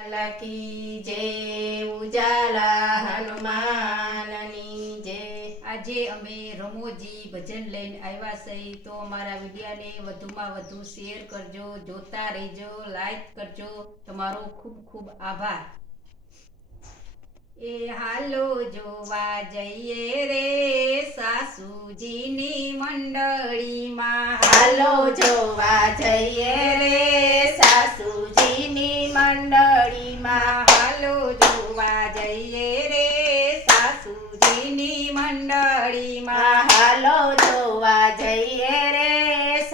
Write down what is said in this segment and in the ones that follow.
લાલા કી જય, ઉજાલા હનુમાનની જય। આજે અમે રમોજી ભજન લઈને આવ્યા છીએ, તો અમારા વિડીયાને વધુમાં વધુ શેર કરજો, જોતા રહેજો, લાઈક કરજો। તમારો ખૂબ ખૂબ આભાર। એ હાલો જોવા જઈએ રે સાસુજીની મંડળીમાં, હાલો જોવા જઈએ રે સાસુજીની મંડળીમાં, હાલો જોવા જઈએ રે સાસુજીની મંડળીમાં, હાલો જોવા જઈએ રે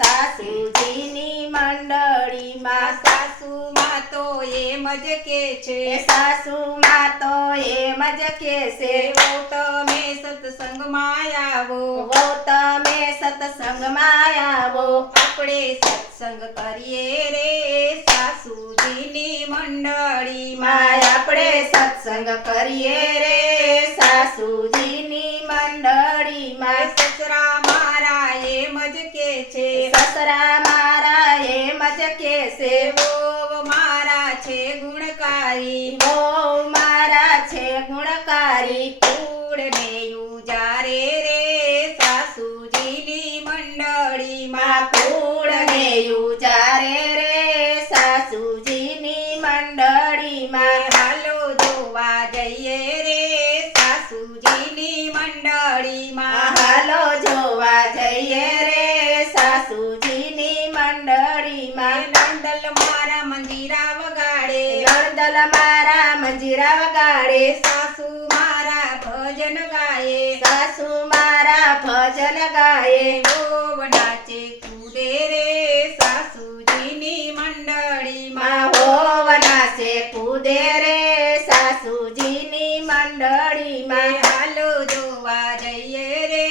સાસુજીની મંડળીમાં। સાસુમાં તો એમ જ કે છે, સાસુમાં તો એમ જ કહેશે, વહુ તમે સત્સંગમાં આવો, વહુ તમે સત્સંગમાં આવો, આપણે સત્સંગ કરીએ રે સાસુજીની મંડળીમાં, આપણે સત્સંગ કરીએ રે સાસુજીની મંડળીમાં। સસરા મારા એમ જ કે છે, સસરા મારા એમ જ કહેશે, વહુ મારા છે ગુણકારી, વહુ મારા છે ગુણકારી, કુળને ઉજારે રે સાસુજીની મંડળીમાં, કુળને ઉજારે રે સાસુજીની મંડળીમાં। હાલો જોવા જઈએ રે સાસુજીની મંડળીમાં, હાલો જોવા જઈએ રે સાસુજીની મંડળીમાં। નંદલ મારા મંજીરા વગાડે, નણદલ મારા મંજીરા વગાડે, સાસુ મારા ભજન ગાયે, સાસુ મારા ભજન ગાયે, વહુ નાચે કૂદે રે સાસુજીની મંડળીમાં, હોવ નાચે કૂદે રે સાસુજીની મંડળીમાં। હાલો જોવા જઈએ રે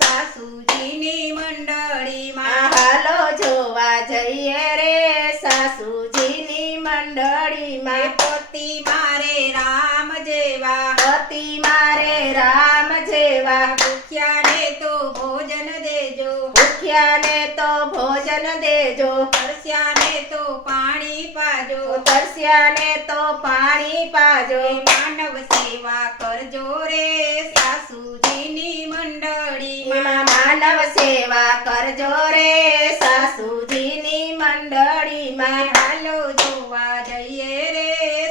સાસુજીની મંડળીમાં, હાલો જોવા જઈએ રે સાસુજીની મંડળીમાં। પતિ મારે રામ જેવા, પતિ મારે રામ જેવા, ભૂખ્યાને તો ભોજન દેજો, ભૂખ્યાને તો ભોજન દેજો, તરસ્યાને તો પાણી પાજો, તરસ્યાને તો પાણી પાજો, માનવ સેવા કરજો રે સાસુજીની મંડળીમાં, માનવ સેવા કરજો રે સાસુજીની મંડળીમાં। હાલો જોવા જઈએ રે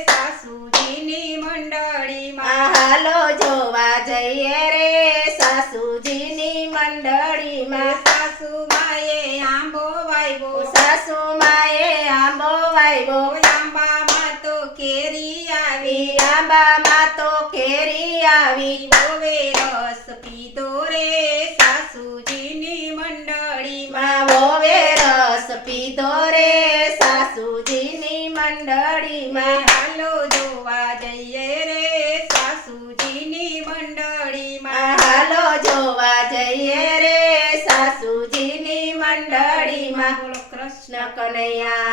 સાસુજીની મંડળીમાં, હાલો જોવા જઈએ રે સાસુજીની મંડળીમાં। સાસુ માએ આંબો વાવ્યો, સાસુ માએ આંબો વાવ્યો, આંબામાં તો કેરી આવી, આંબામાં તો કેરી આવી, વહુએ રસ પીધો રે સાસુજીની મંડળીમાં, વહુએ રસ પીધો રે સાસુજીની મંડળીમાં। હાલો જોવા જઈએ રે સાસુજીની મંડળીમાં, હાલો જોવા જઈએ રે સાસુજીની મંડળીમાં। બોલો કૃષ્ણ કૃષ્ણ કનૈયા।